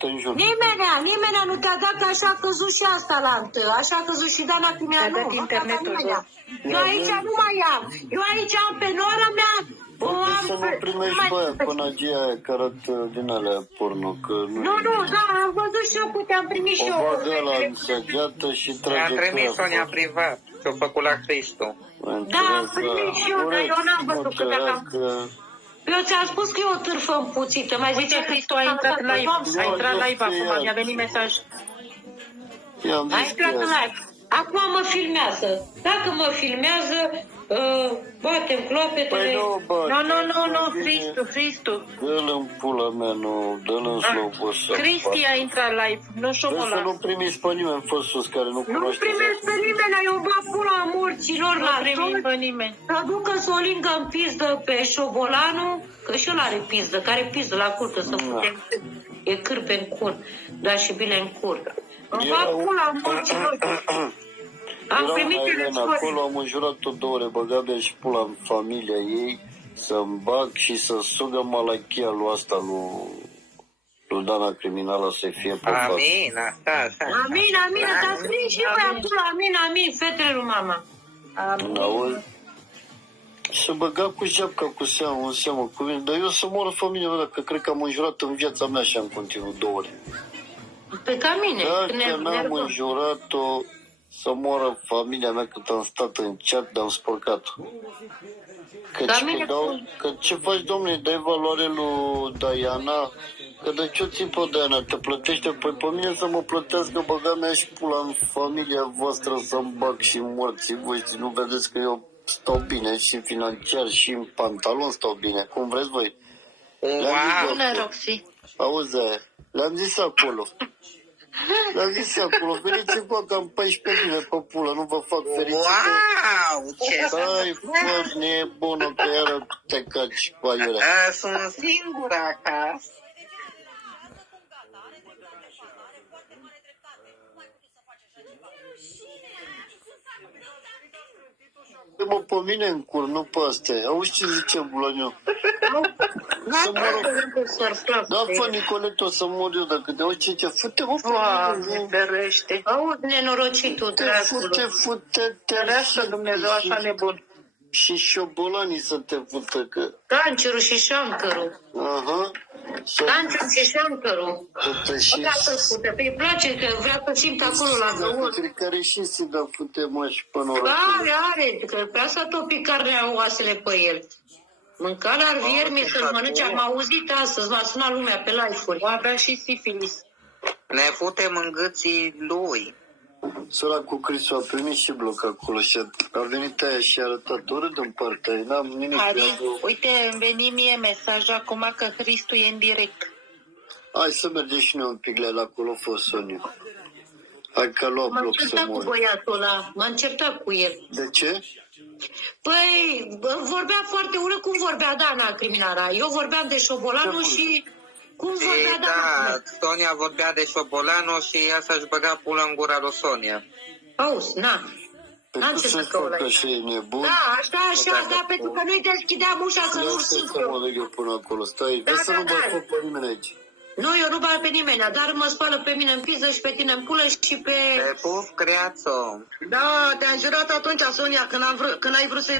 tot în jur. Nimeni nu te-a dat, așa a căzut și asta la întâi. Așa a căzut și Dana Crimeanu. Dat internetul jos. Eu aici nu mai am. Eu aici am pe nora mea. Poate să nu primești băia până aia care arată din alea porno, că Nu, da, am văzut și eu câte am primit și eu. o bagă la înțegeată și Mi-a trage trimis crafa. Sonia privat, ce-o făcut la Cristu. Da, am primit și eu, dar eu n-am văzut câte am. Eu ți-am spus că e o târfă împuțită. Mai Uite, zice Cristu a intrat live. A intrat live acum, mi-a venit mesaj. Ai intrat în live. Acum mă filmează. Dacă mă filmează, batem clopetele. Păi nu, bă. Nu, Cristu. Dă-l în pula mea, nu, dă-l în slow ăsta. Cristi a intrat live, nu Dă șobolan. să nu primiți pe nimeni fost sus care nu Nu cunoaște. primesc pe nimeni, eu bag pula morților Nu la primim tot. pe nimeni. Să ducă să o lingă în pizdă pe șobolanul, că și el are pizdă, care pizdă la curte, să putem. E cârpe în cur, dar și bine în cur. Îmi bag pula morților. Am primit acolo, am înjurat-o 2 ore, băga și pula în familia ei, să-mi bag și să sugă malachia lui asta, lui Dana Criminală să fie pe față. Amin, așa. Amin, ți-a scris și eu acolo, amin, fetele lui mama. Auzi? Se băga cu japca, cu seamă, în seamă cu mine, dar eu să moră familia mea, că cred că am înjurat în viața mea și am continuat 2 ore. Pe ca mine. Dacă n-am înjurat-o, să moră familia mea cât am stat în chat, dar am spăcat-o. Că ce faci, domnule, dai valoare lui Diana, că de ce o țin pe Diana, te plătește? Păi pe mine să mă plătească, băga mea și pula în familia voastră să-mi bag și morții voștri, nu vedeți că eu stau bine și financiar și în pantalon stau bine, cum vreți voi. Bună, Roxy. Auzi, le-am zis acolo. Veniți cu că am 14 zile pe pulă, nu vă fac fericită. Wow, ce Stai, fă, nebună, că iară te caci cu aiurea. sunt singură acasă. Mă, pe mine în cur, nu pe astea. Auzi ce zice Bulaniu? Să moră. Da, fă, Nicoleto, să mor eu dacă te auzi ce te fute, mă, Doamne, ferește. Auzi, nenorocitul, fute, te Ferește Dumnezeu, așa nebun. Și șobolanii să te fută, că... Cancerul și șancărul. Aha. Cancerul și șancărul. Și... Îi place că vrea să simt acolo la găuri. Cred că are și sida fute, mă, și până ora. Are, că pe asta topi carnea oasele pe el. Mâncarea ar viermi să-l mănânce. Am auzit astăzi, m-a sunat lumea pe live-uri. Avea și sifilis. Ne futem în gâții lui. Săracul Cristu a primit și bloc acolo și a venit aia și a arătat urât în partea aia. N-am nimic. Uite, îmi veni mie mesaj acum că Cristu e în direct. Hai să mergem și noi un pic la acolo, fost Sonia. Hai că lua bloc să M-am mori. cu băiatul ăla, m-am certat cu el. De ce? Păi, vorbea foarte urât cum vorbea Dana Criminara. Eu vorbeam de șobolanul și cum vorbea Dana. Sonia vorbea de șobolanu și ea să-și băga pula în gura lui Sonia. Auzi, Pe N-am tu ce să să-ți caut facă aici. și e nebun? Da, așa, dar pentru că nu-i deschideam ușa să nu simt să eu. mă leg eu până acolo. Stai, vezi să nu mai fac pe nimeni aici. Nu, eu nu bag pe nimeni, dar mă spală pe mine în piză și pe tine în pulă și pe... Te puf, creațo. Da, te-am jurat atunci, Sonia, când ai vrut să